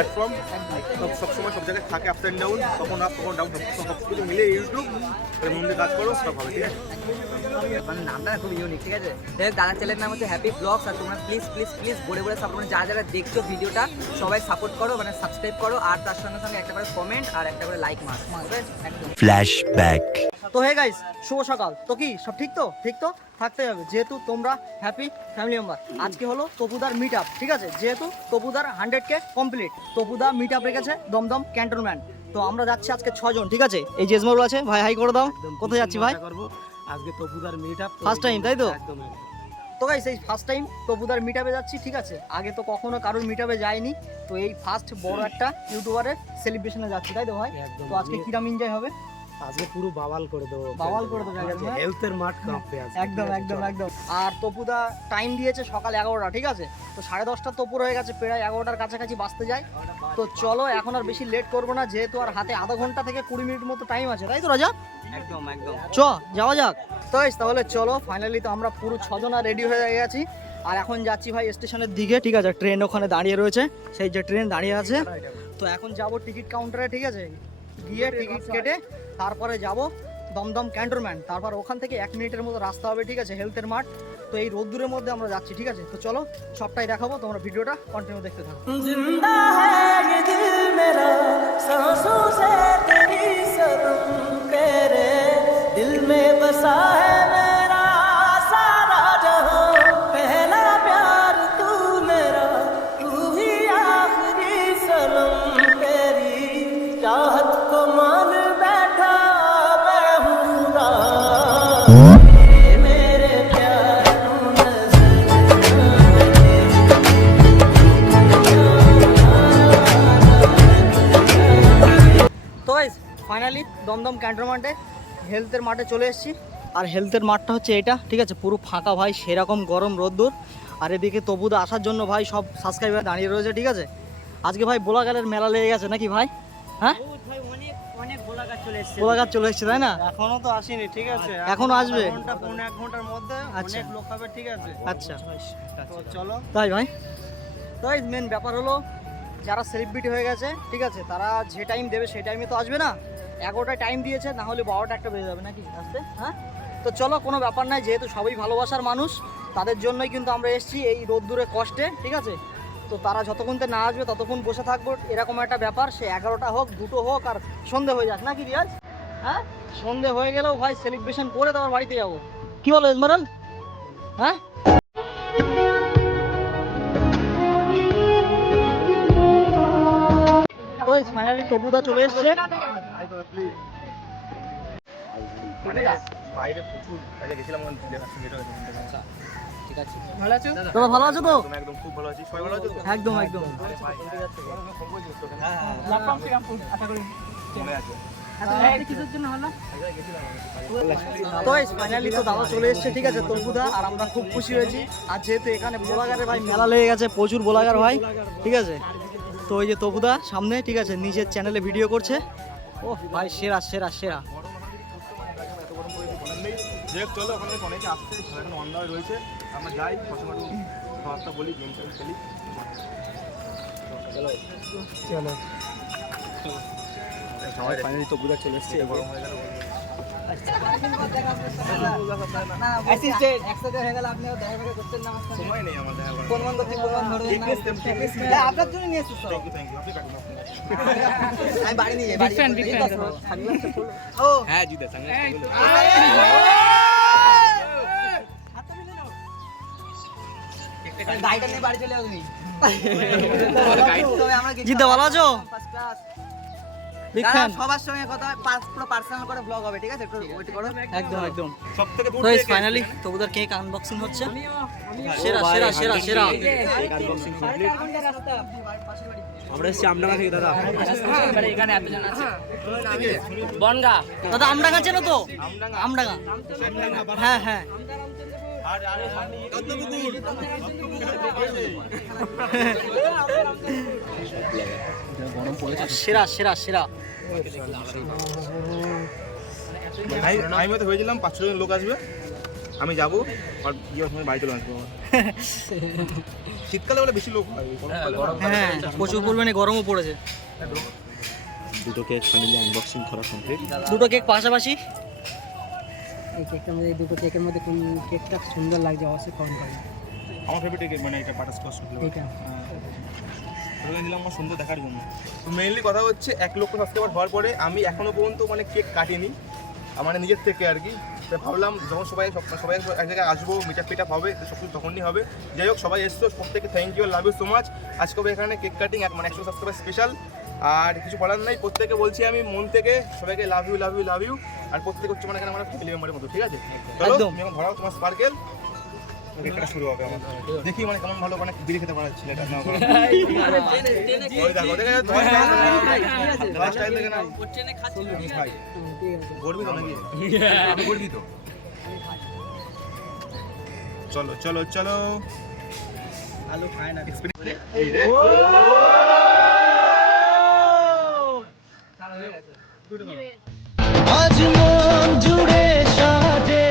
Platform, সবসময় সব জায়গায় থাকে আপস অ্যান্ড ডাউন, তখন আপ তখন ডাউন, সব কিছু মিলে ইউটিউব মন দিয়ে কাজ করো, সব হবে, ঠিক আছে? মানে নামটা খুব ইউনিক, ঠিক আছে? দাদার চ্যানেলের নাম হচ্ছে হ্যাপি ব্লগস। আর তোমরা প্লিজ প্লিজ প্লিজ বলে বলে সাপোর্ট, মানে যারা দেখছো ভিডিওটা সবাই সাপোর্ট করো, মানে সাবস্ক্রাইব করো, আর তার সঙ্গে সঙ্গে একটা করে কমেন্ট আর একটা করে লাইক মারো, একদম। ফ্ল্যাশব্যাক। তো হে গাইস, শুভ সকাল। তো কি সব ঠিক তো? ঠিক তো থাকতে হবে, যেহেতু তোমরা হ্যাপি ফ্যামিলি মেম্বার। আজকে হলো তপুদার মিট আপ, ঠিক আছে? যেহেতু তপুদার 100K কমপ্লিট, তপুদা মিট আপ রেখেছে দমদম ক্যান্টনমেন্ট। তো আমরা যাচ্ছি আজকে 6 জন, ঠিক আছে? এই যে এজমারুল আছে ভাই, হাই করে দাও। কোথায় যাচ্ছি ভাই? আজকে তপুদার মিট আপ ফার্স্ট টাইম, তাই তো? একদম। তো গাইস এই ফার্স্ট টাইম তপুদার মিট আপে যাচ্ছি, ঠিক আছে? আগে তো কখনো কারোর মিট আপে যাইনি, তো এই ফার্স্ট বড় একটা ইউটিউবারের সেলিব্রেশনে যাচ্ছি, তাই তো ভাই? তো আজকে কিরম এনজয় হবে? আজকে পুরো বাওয়াল করে দেবো, বাওয়াল করে দেবো একদম, হ্যাঁ? হেলথের মাঠ কাঁপবে আজকে। একদম একদম একদম। আর তপুদা টাইম দিয়েছে সকাল 11টা, ঠিক আছে? তো 10:30 তপুর হয়ে গেছে, প্রায় 11টার কাছাকাছি বাঁচতে যায়। তো চলো এখন আর বেশি লেট করবো না, যেহেতু আর হাতে আধা ঘন্টা থেকে 20 মিনিট মতো টাইম আছে, তাই তো রাজা? একদম একদম। যাওয়া যাক। তো guys, তাহলে চলো, ফাইনালি তো আমরা পুরো 6 জনা রেডি হয়ে গেছি। আর এখন যাচ্ছি ভাই স্টেশনের দিকে, ঠিক আছে? ট্রেন ওখানে দাঁড়িয়ে রয়েছে, সেই যে ট্রেন দাঁড়িয়ে আছে। তো এখন যাব টিকিট কাউন্টারে, ঠিক আছে? গিয়ে টিকিট কেটে তারপরে যাব দমদম ক্যান্টনমেন্ট, তারপর ওখান থেকে 1 মিনিটের মতো রাস্তা হবে, ঠিক আছে? হেলথের মাঠ। তো এই রোদ্দুরের মধ্যে আমরা যাচ্ছি, ঠিক আছে? তো চলো সবটাই দেখাবো, তোমরা ভিডিওটা কন্টিনিউ দেখতে থাকো। जिंदा है ये दिल मेरा सांसों से तेरी सनम, तेरे दिल में बसा है मेरा सारा जहां, पहला प्यार तू मेरा, तू ही आखिरी सनम, तेरी चाहत को मान बैठा मैं हूँ मेरे प्यार তো গাইস ফাইনালি দমদম ক্যান্টনমেন্টে হেলথের মাঠে চলে এসেছি। আর হেলথের মাঠটা হচ্ছে এটা, ঠিক আছে? পুরো ফাঁকা ভাই, সেরকম গরম রোদ্দুর। আর এদিকে তবুদা আসার জন্য ভাই সব সাবস্ক্রাইবার দাঁড়িয়ে রয়েছে, ঠিক আছে? আজকে ভাই বোলাগালের মেলা লেগে গেছে নাকি ভাই? হ্যাঁ, বোলাগাছ চলে এসেছে, তাই না? এখনো তো আসেনি, ঠিক আছে? এখনো আসবে? পৌনে 1 ঘন্টার মধ্যে আচ্ছা। অনেক লোক হবে, ঠিক আছে? আচ্ছা, তো চলো। তাই ভাই। তাই মেন ব্যাপার হলো, যারা সেলিব্রিটি হয়ে গেছে, ঠিক আছে, তারা যে টাইম দেবে সেই টাইমে তো আসবে না। 11টায় টাইম দিয়েছে, না হলে 12টা একটা বেজে যাবে নাকি আসতে, হ্যাঁ? তো চলো, কোনো ব্যাপার নাই, যেহেতু সবাই ভালোবাসার মানুষ, তাদের জন্যই কিন্তু আমরা এসেছি এই রোদ্দুরে কষ্টে, ঠিক আছে? তো তারা যতক্ষণ না আসবে ততক্ষণ বসে থাকবো, এরকম একটা ব্যাপার। সে 11টা হোক, 2টো হোক, আর সন্ধে হয়ে যাক নাকি রিয়াজ, হ্যাঁ? সন্ধে হয়ে গেলেও ভাই সেলিব্রেশন করে তোমার বাড়িতে যাবো, কি বলো এজমারুল? হ্যাঁ, ফাইনালি তবুদা চলে এসছে। বাইরে প্রচুর আগে গেছিলাম, ঠিক আছে, ভালো আছো? তোমরা ভালো আছো তো? একদম খুব ভালো আছি, সবাই ভালো আছো তো? একদম একদম। তো ফাইনালি তো দাদা চলে এসছে, ঠিক আছে? তবুদা আর আমরা খুব খুশি হয়েছি। আর যেহেতু এখানে বোলাগারে ভাই মেলা লেগে গেছে, প্রচুর বোলাগার ভাই, ঠিক আছে? তো ওই যে তবুদা সামনে, ঠিক আছে, নিজের চ্যানেলে ভিডিও করছে। ও ভাই সেরা সেরা সেরা। চলো, ওখানে অনেকে আসছে, এখন অন দা রয়েছে, আমরা যাই ফটোমাটো কথাবার্তা বলি, গেম টেম খেলি। চলো সবাই ফাইনালি তো বুঝা চলে এসছে, গরম হয়ে গেল। একসাথে হয়ে গেল, আপনি দেখা দেখা করতেন না? সময় নেই আমাদের, ফোন বন্ধ করতে ফোন বন্ধ ধরবেন না, আপনার জন্য নিয়ে এসেছি। থ্যাংক ইউ, আপনি কাটুন। আমি বাড়ি নিয়ে যাই, বাড়ি ও হ্যাঁ জিতে সঙ্গে গাড়িটা নিয়ে বাড়ি চলে যাও তুমি। জিতে ভালো আছো? সবার সঙ্গে কথা পুরো পার্সোনাল করে ব্লগ হবে, ঠিক আছে? একটু ওয়েট করো। একদম একদম। সবথেকে দূর তো থেকে ফাইনালি তবুদার কেক আনবক্সিং হচ্ছে। সেরা সেরা সেরা সেরা। Cake unboxing complete. আমরা এসেছি আমডাঙ্গা থেকে দাদা। এখানে এতজন আছে বনগা দাদা আমডাঙ্গা চেনো তো? আমডাঙ্গা, হ্যাঁ হ্যাঁ। সেরা সেরা সেরা। আমি হয়তো ভেবেছিলাম 500 জন লোক আসবে, আমি যাবো আর গিয়ে ওর সঙ্গে বাড়ি চলে আসবো। শীতকালে বলে বেশি লোক হয়, গরমকালে না। হ্যাঁ প্রচুর পরিমাণে গরমও পড়েছে। দুটো কেক ফাইনালি আনবক্সিং করা কমপ্লিট। দুটো কেক পাশাপাশি। এই কেকটার মধ্যে, এই দুটো কেকের মধ্যে কোন কেকটা সুন্দর লাগছে অবশ্যই কমেন্ট করবেন। আমার ফেভারিট কেক মানে এটা বাটারস্কচ ফ্লেভার। এইটা ওটা নিলাম আমার সুন্দর দেখার জন্য। তো মেইনলি কথা হচ্ছে 1 লক্ষ সাবস্ক্রাইবার হওয়ার পরে আমি এখনো পর্যন্ত মানে কেক কাটিনি, মানে নিজের থেকে আর কি। তো ভাবলাম যখন সবাই এক জায়গায় আসবো, মিটআপ পিটআপ হবে, তো সব কিছু তখনই হবে। যাই হোক, সবাই এসছো, প্রত্যেকে thank you, love you so much. আজকে হবে এখানে কেক কাটিং, মানে 100 সাবস্ক্রাইবার স্পেশাল। আর কিছু বলার নাই, প্রত্যেকে বলছি আমি মন থেকে সবাইকে love you love you love you. আর প্রত্যেকে হচ্ছে মানে এখানে আমার ফ্যামিলি মেম্বারের মতো, ঠিক আছে? চলো একদম। তুমি এখন ধরাও তোমার স্পার্কেল, কেকটা শুরু হবে আমার। দেখি মানে কেমন ভালো মানে বিড়ি খেতে পারে ছেলেটা না। ওই দেখো দেখে লাস্ট টাইম দেখে না ভাই গর্বিত নাকি? আমি গর্বিত। চলো চলো চলো, আলু খায় না। আজ মন জুড়ে সাজে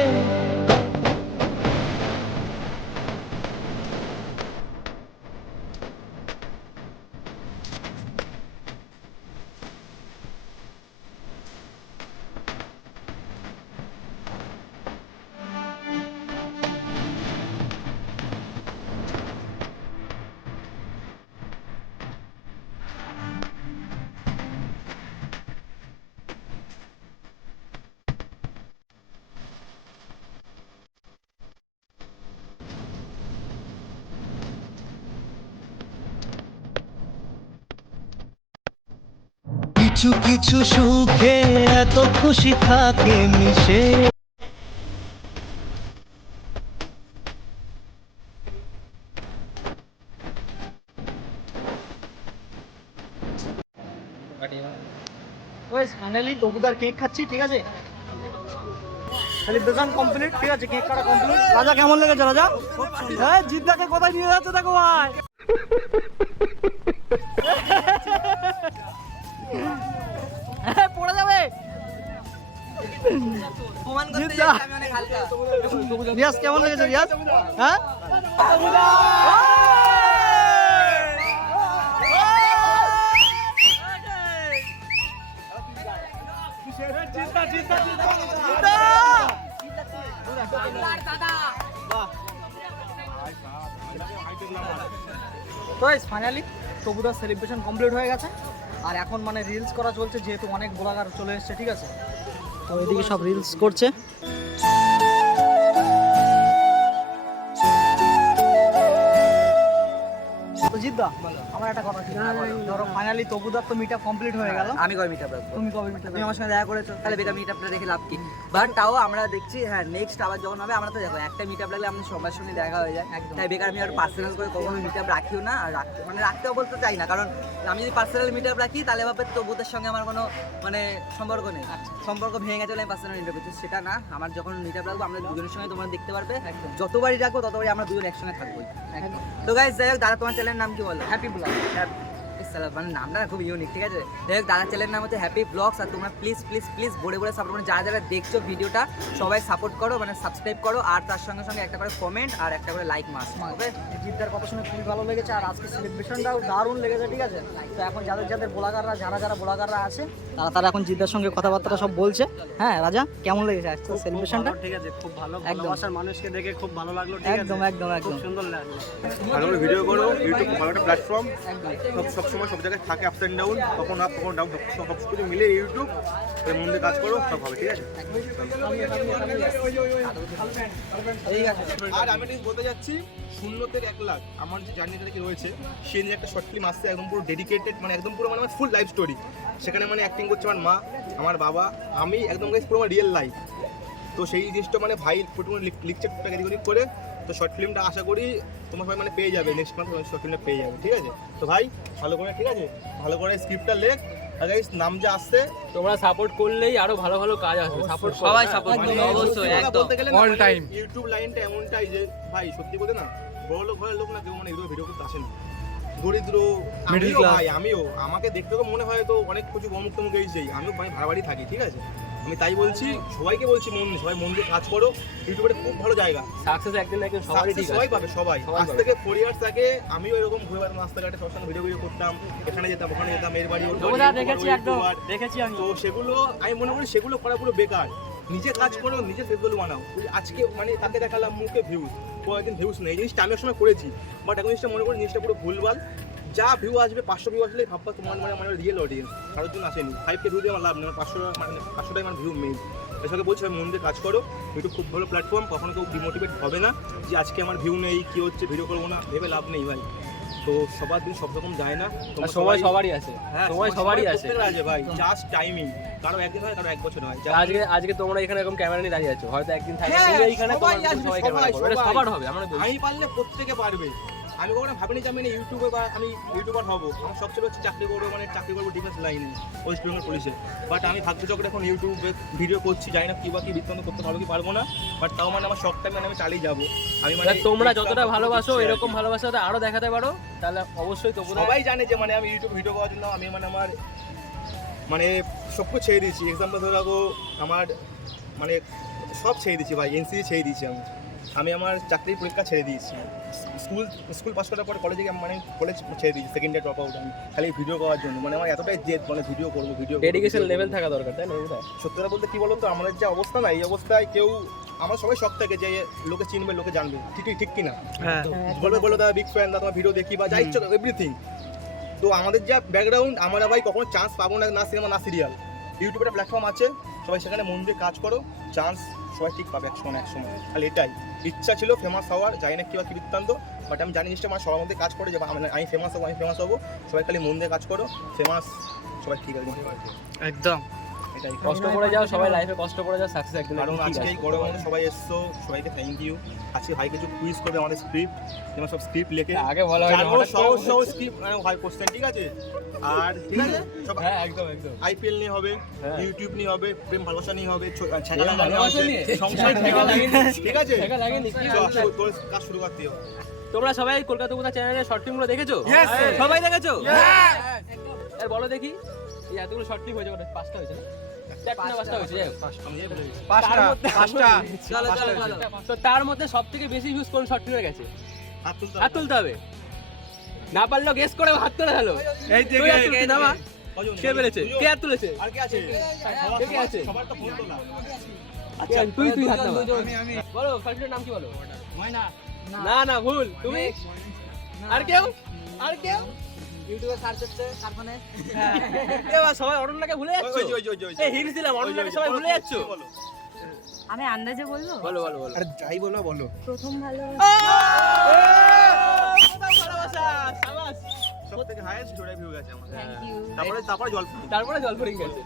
কিছু কিছু সুখে এত খুশি থাকে মিশে। ওই ফাইনালি তবুদার কেক খাচ্ছি, ঠিক আছে? সেলিব্রেশন কমপ্লিট, ঠিক আছে? কেক কাটা কমপ্লিট। রাজা কেমন লেগেছে রাজা? হ্যাঁ, জিদ্দাকে কোথায় নিয়ে যাচ্ছে দেখো ভাই। হ্যাঁ, পড়ে যাবে। প্রমাণ করতে জিদ্দা। যাচ্ছি আমি অনেক হালকা। রিয়াজ কেমন লেগেছে রিয়াজ? হ্যাঁ? তো ফাইনালি তবুদার সেলিব্রেশন কমপ্লিট হয়ে গেছে। আর এখন মানে রিলস করা চলছে, যেহেতু অনেক ব্লগার চলে এসেছে, ঠিক আছে? তো এদিকে সব রিলস করছে। তো জিদ্দা, আমার একটা কথা ছিল। ধরো ফাইনালি তবুদার তো মিটআপ কমপ্লিট হয়ে গেল। আমি কবে মিটআপ রাখবো? তুমি কবে মিটআপ? তুমি আমার সঙ্গে দেখা করেছো, তাহলে বেকার মিটআপটা রেখে লাভ কি? বাট তাও আমরা দেখছি, হ্যাঁ নেক্সট আবার যখন হবে, আমরা তো দেখো একটা মিটআপ লাগলে আমাদের সবার সঙ্গে দেখা হয়ে যায়। তাই বেকার আমি আর পার্সোনাল করে কখনো মিটআপ রাখিও না। আর রাখতেও বলতে চাই না, কারণ আমি যদি পার্সোনাল মিটআপ রাখি তাহলে ভাবে তবুদের সঙ্গে আমার কোনো মানে সম্পর্ক নেই। সম্পর্ক ভেঙে গেছে বলে আমি পার্সোনাল মিটআপ করছি, সেটা না। আমার যখন মিটআপ রাখবো আমরা দুজনের সঙ্গে তোমরা দেখতে পারবে। যতবারই রাখবো ততবারই আমরা দুজন একসঙ্গে থাকবো। তো গাইস, যাই হোক, দাদা তোমার চ্যানেলের নাম কি বলো? Happy blog. মানে নামটা না খুব ইউনিক, ঠিক আছে? যাই হোক, দাদার চ্যানেলের নাম হচ্ছে হ্যাপি ব্লগস। আর তোমরা প্লিজ প্লিজ প্লিজ বড়ে সাপোর্ট, মানে যারা যারা দেখছো ভিডিওটা সবাই সাপোর্ট করো, মানে সাবস্ক্রাইব করো। আর তার সঙ্গে সঙ্গে একটা করে কমেন্ট আর একটা করে লাইক মাস হবে। জিদ্দার কথা শুনে খুবই ভালো লেগেছে। আর আজকে সেলিব্রেশনটাও দারুণ লেগেছে, ঠিক আছে? তো এখন যাদের ব্লগাররা, যারা ব্লগাররা আছে, তারা এখন জিদ্দার সঙ্গে কথাবার্তা সব বলছে। হ্যাঁ রাজা, কেমন লেগেছে আজকে সেলিব্রেশনটা? ঠিক আছে, খুব ভালো। একদম। ভালোবাসার মানুষকে দেখে খুব ভালো লাগলো, ঠিক আছে? একদম একদম একদম সুন্দর লাগলো। ভালো করে ভিডিও করো, ইউটিউব ভালো একটা প্ল্যাটফর্ম। সব সময় সব জায়গায় থাকে আপস অ্যান্ড ডাউন, কখন আপ কখন ডাউন, সব কিছু মিলে ইউটিউব। এর মধ্যে কাজ করো, সব হবে, ঠিক আছে? ঠিক আছে। আর আমি ঠিক বলতে যাচ্ছি, 0 থেকে 1 লাখ আমার যে জার্নিটা কি রয়েছে, সে নিয়ে একটা শর্ট ফিল্ম আসছে, একদম পুরো ডেডিকেটেড, মানে একদম পুরো মানে ফুল লাইফ স্টোরি। সেখানে মানে অ্যাক্টিং করছে আমার মা, আমার বাবা, আমি, একদম পুরো আমার রিয়েল লাইফ। তো সেই জিনিসটা মানে ভাই পুরো লিখছে টুকটাক এদিক ওদিক করে। তো শর্ট ফিল্মটা আশা করি তোমার সবাই মানে পেয়ে যাবে, নেক্সট মান্থ শর্ট ফিল্মটা পেয়ে যাবে, ঠিক আছে? তো ভাই ভালো করে, ঠিক আছে, ভালো করে স্ক্রিপ্টটা লেখ। আর গাইস, নাম যা আসছে তোমরা সাপোর্ট করলেই আরো ভালো ভালো কাজ আসবে। সাপোর্ট সবাই সাপোর্ট মানে করবে, অবশ্যই, কথা একদম বলতে গেলে না, All মানে time. ইউটিউব লাইনটা এমনটাই যে ভাই সত্যি বলতে না, বড় লোক ঘরের লোক না কেউ মানে এগুলো ভিডিও করতে আসে না। দরিদ্র আমিও, ভাই আমিও, আমাকে দেখতে তো মনে হয় তো অনেক কিছু গমুক্ত মুখে এসেই, আমিও ভাই ভাড়া বাড়ি থাকি, ঠিক আছে? আমি তাই বলছি, সবাইকে বলছি সবাই মন দিয়ে কাজ করো, ইউটিউবের খুব ভালো জায়গা, সাকসেস একদিন না একদিন সবারই ঠিক সবাই আছে। পাবে সবাই। আজ থেকে 4 ইয়ার্স আগে আমিও এরকম ঘুরে বেড়াতাম রাস্তাঘাটে, সবার সঙ্গে ভিডিও করতাম, এখানে যেতাম ওখানে যেতাম, এর বাড়ি ওর বাড়ি, দেখেছি ওর একদম, YouTuber। দেখেছি আমি। তো সেগুলো আমি মনে করি সেগুলো করা পুরো বেকার। নিজে কাজ করো, নিজে সেগুলো বানাও। ওই আজকে মানে তাকে দেখালাম মুখে ভিউজ, একদিন ভিউজ নেই, এই জিনিসটা আমি এক সময় করেছি, বাট এখন জিনিসটা মনে করি জিনিসটা পুরো ভুলভাল। যা ভিউ আসবে 500 ভিউ আসলে ভাববা তোমার মানে রিয়েল অডিয়েন্স, কারোর জন্য আসেনি। 5K ভিউ দিয়ে আমার লাভ নেই, আমার 500টাই আমার ভিউ মেইন। এসবকে বলছি মন দিয়ে কাজ করো, ইউটিউব খুব ভালো প্ল্যাটফর্ম, কখনো কেউ ডিমোটিভেট হবে না যে আজকে আমার ভিউ নেই, কী হচ্ছে ভিডিও করবো না, ভেবে লাভ নেই ভাই। তো সবার দিন সব রকম যায় না, তোমরা সময় সবাই- সবারই আছে, হ্যাঁ, সময় সবারই আছে। প্রত্যেকের আছে ভাই, জাস্ট টাইমিং। কারো একদিন হয়, কারো 1 বছর হয়। আজকে তোমরা এখানে এরকম ক্যামেরা নিয়ে দাঁড়িয়ে আছো, হয়তো একদিন থাকবে হ্যাঁ, তুমি এইখানে, সবাই তোমার আসবে, সবাই সবাই, ক্যামেরা করবে, এটা সবাই। সবার হবে, আমরা বলছি। আমি পারলে প্রত্যেকে পারবে। আমি কখনো ভাবিনি যে আমি ইউটিউবে বা আমি ইউটিউবার হবো। আমার সব ছিল হচ্ছে চাকরি করবো, মানে চাকরি করবো ডিফেন্স লাইনে, ওয়েস্ট বেঙ্গল পুলিশে। বাট আমি ভাগ্যচক্রে এখন ইউটিউবে ভিডিও করছি, জানি না কী বা কী বৃত্তান্ত করতে পারবো কি পারবো না, বাট তাও মানে আমার শখটা মানে আমি চালিয়ে যাবো। আমি মানে তোমরা যতটা ভালোবাসো এরকম ভালোবাসা যাতে আরো দেখাতে পারো, তাহলে অবশ্যই তোমরা সবাই জানে যে মানে আমি ইউটিউব ভিডিও করার জন্য আমি মানে আমার মানে সব কিছু ছেড়ে দিয়েছি। এক্সাম্পল ধরে রাখো, আমার মানে সব ছেড়ে দিয়েছি ভাই, এনসিসি ছেড়ে দিয়েছি আমি আমার চাকরির পরীক্ষা ছেড়ে দিয়েছি, স্কুল পাস করার পরে কলেজে মানে কলেজ ছেড়ে দিয়েছি, সেকেন্ড ইয়ার ড্রপ আউট আমি খালি ভিডিও করার জন্য। মানে আমার এতটাই জেদ, মানে ভিডিও করবো, ভিডিও ডেডিকেশন লেভেল থাকা দরকার, তাই না? সত্যি কথা বলতে কি বলুন তো, আমাদের যে অবস্থা না, এই অবস্থায় কেউ, আমার সবাই শখ থাকে যে লোকে চিনবে, লোকে জানবে, ঠিক কিনা? হ্যাঁ, বলবে দাদা বিগ ফ্যান, দাদা তোমার ভিডিও দেখি বা যা ইচ্ছা এভরিথিং। তো আমাদের যা ব্যাকগ্রাউন্ড, আমরা ভাই কখনো চান্স পাবো না, না সিনেমা না সিরিয়াল। ইউটিউবের প্ল্যাটফর্ম আছে, সবাই সেখানে মন দিয়ে কাজ করো, চান্স সবাই ঠিক পাবে এক সময়। খালি এটাই ইচ্ছা ছিল ফেমাস হওয়ার, জানি না কী বৃত্তান্ত, বাট আমি জানি জিনিসটা আমার সবার মধ্যে কাজ করে যে আমি ফেমাস হবো, সবাই খালি মন দিয়ে কাজ করো, ফেমাস সবাই ঠিক আছে একদম। এটাই। কষ্ট করে যাও, সবাই লাইফে কষ্ট করে যাও, সাকসেস একদিন কারণ ঠিক আজকে আছে। এই গরমের মধ্যে সবাই এসছো, সবাইকে থ্যাংক ইউ। আজকে ভাই কিছু কুইজ করবে আমাদের স্ক্রিপ্ট, যেমন সব স্ক্রিপ্ট লিখে আগে বলা হয়নি, যার হঠাৎ করে সহজ স্ক্রিপ্ট মানে ভাই কোশ্চেন, ঠিক আছে? আর ঠিক আছে, সব হ্যাঁ, একদম একদম। আইপিএল নিয়ে হবে, হ্যাঁ। ইউটিউব নিয়ে হবে, প্রেম ভালোবাসা নিয়ে হবে, প্রেম ভালোবাসা নিয়ে? সংসার নিয়ে হবে, ঠিক আছে? ঠেকা লাগেনি, কি চল, বলছো? তোর কাজ শুরু করতে হবে। তোমরা সবাই কলকাতা উপতা চ্যানেলের শর্ট ফিল্মগুলো দেখেছো? Yes! সবাই দেখেছো? এর বলো দেখি, এই এতগুলো শর্ট ফিল্ম হয়েছে, 5টা হয়েছে না? 4টা না 5টা হয়েছে, যাই হোক। আমি এই বলে দিচ্ছি। তো তার মধ্যে সব থেকে বেশি ভিউজ কোন শর্ট ফিল্মে গেছে? হাত তুলতে হবে। হাত তুলতে হবে, না পারলেও গেস করে হাত তুলে ফেলো। এই তুই হাত তুলতে নামা। কজন? কে পেরেছে? দুজন? কে হাত তুলেছে? আর কে আছে? কে আছে? সবার তো ফোন তোলা। আচ্ছা, তুই হাত নামা। বলো শর্ট ফিল্মের নাম কি বলো? না ভুল, তুমি আর কেউ? ইউটিউবে সার্চ হচ্ছে কারখানে। এবার সবাই অরণ্যকে ভুলে যাচ্ছ? ওই। এই হিন্টস দিলাম, অরণ্যকে সবাই ভুলে যাচ্ছ? বলো। আমি আন্দাজে বলবো বলো বলো বলো। আরে যাই বলো বলো। প্রথম ভালো ভালোবাসা, সাবাস। সবথেকে হাইয়েস্ট জোড়ায় ভিউ গেছে আমাদের। থ্যাংক ইউ তারপরে জলপাই। তারপরে জলপরিং গেছে।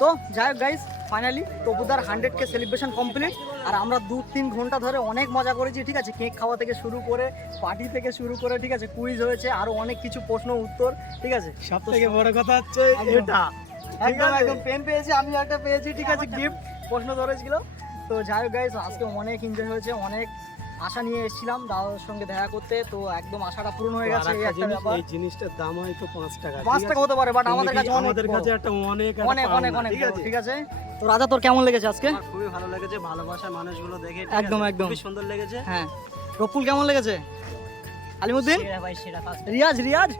তো যাই হোক গাইস, ফাইনালি তবুদার 100K সেলিব্রেশন কমপ্লিট। আর আমরা 2-3 ঘন্টা ধরে অনেক মজা করেছি, ঠিক আছে? কেক খাওয়া থেকে শুরু করে, পার্টি থেকে শুরু করে, ঠিক আছে? কুইজ হয়েছে, আরো অনেক কিছু প্রশ্ন উত্তর, ঠিক আছে? সব থেকে বড় কথা হচ্ছে এটা একদম পেন পেয়েছি, আমি একটা পেয়েছি, ঠিক আছে? গিফট প্রশ্ন ধরেছিল। তো যাই হোক গাইস, আজকে অনেক এনজয় হয়েছে, অনেক আশা নিয়ে এসেছিলাম দাদার সঙ্গে দেখা করতে, তো একদম আশাটা পূরণ হয়ে গেছে। এই একটা ব্যাপার, এই জিনিসটার দাম হয়তো 5 টাকা, 5 টাকা হতে পারে, বাট আমাদের কাছে আমাদের কাছে একটা অনেক একটা অনেক পাওনা, অনেক ঠিক আছে? ঠিক আছে। তো রাজা, তোর কেমন লেগেছে আজকে? আমার খুবই ভালো লেগেছে, ভালোবাসার মানুষগুলো দেখে, ঠিক একদম, আছে? একদম। খুবই সুন্দর লেগেছে। হ্যাঁ, রকুল কেমন লেগেছে? আলিমুদ্দিন, ভাই সেটা রিয়াজ,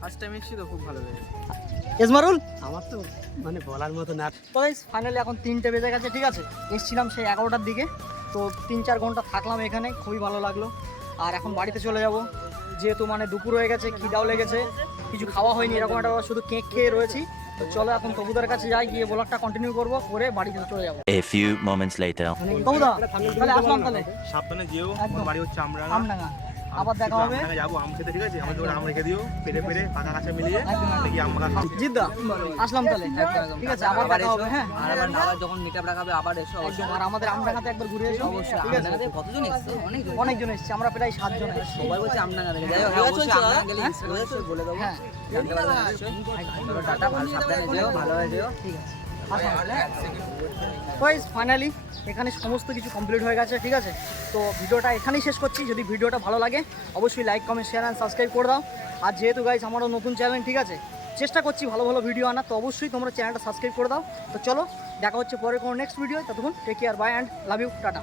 ফার্স্ট টাইম এসেছি তো খুব ভালো লেগেছে। এজমারুল। আমার তো মানে বলার মতো না। তো গাইস ফাইনালি এখন 3টে বেজে গেছে, ঠিক আছে? এসেছিলাম সেই 11টার দিকে, তো 3-4 ঘন্টা থাকলাম এখানে, খুবই ভালো লাগলো। আর এখন বাড়িতে চলে যাব, যেহেতু মানে দুপুর হয়ে গেছে, খিদাও লেগেছে, কিছু খাওয়া হয়নি, এরকম একটা শুধু কেক খেয়ে রয়েছি। তো চলো এখন তবুদার কাছে যাই, গিয়ে ব্লগটা কন্টিনিউ করবো, করে বাড়িতে চলে যাবো। A few moments later. তবুদা তাহলে আসলাম, তাহলে সাবধানে যেও, একদম। আমার বাড়ি হচ্ছে আমরাঙ্গা। আমডাঙ্গা, আবার দেখা হবে। আমরাঙ্গা যাবো আম খেতে, ঠিক আছে? আমাদের ওরা আম রেখে দিও, পেরে পাকা কাছে মিলিয়ে একদম, একদম। দেখি আম পাকা খাবো। জিদ্দা আসলাম তাহলে, ঠিক আছে? আবার দেখা হবে, হ্যাঁ? আর আবার যখন মিটআপ রাখাবে আবার এসো অবশ্যই। একদম। আর আমাদের আমডাঙ্গাতে একবার ঘুরে এসো, অবশ্যই ঠিক আছে? আপনাদের কতজন এসেছে? অনেকজন। অনেকজন এসেছি, আমরা প্রায় 7 জন এসেছি। সবাই বলছে আমডাঙ্গা থেকে। যাই হোক, হ্যাঁ, অবশ্যই আমডাঙ্গা গেলে অবশ্যই বলে দেবো। হ্যাঁ, জানতে পারবেন অবশ্যই। চলো, টাটা, ভালো সাবধানে যেও, ভালোভাবে যেও। ঠিক আছে, আসলাম তাহলে, হ্যাঁ? গাইস ফাইনালি এখানে সমস্ত কিছু কমপ্লিট হয়ে গেছে, ঠিক আছে? তো ভিডিওটা এখানেই শেষ করছি। যদি ভিডিওটা ভালো লাগে অবশ্যই like, comment, share and subscribe করে দাও। আর যেহেতু গাইস আমারও নতুন চ্যানেল, ঠিক আছে? চেষ্টা করছি ভালো ভালো ভিডিও আনার, তো অবশ্যই তোমরা চ্যানেলটা সাবস্ক্রাইব করে দাও। তো চলো দেখা হচ্ছে পরে কোনো নেক্সট ভিডিও, ততক্ষণ take care, bye and love you, tata.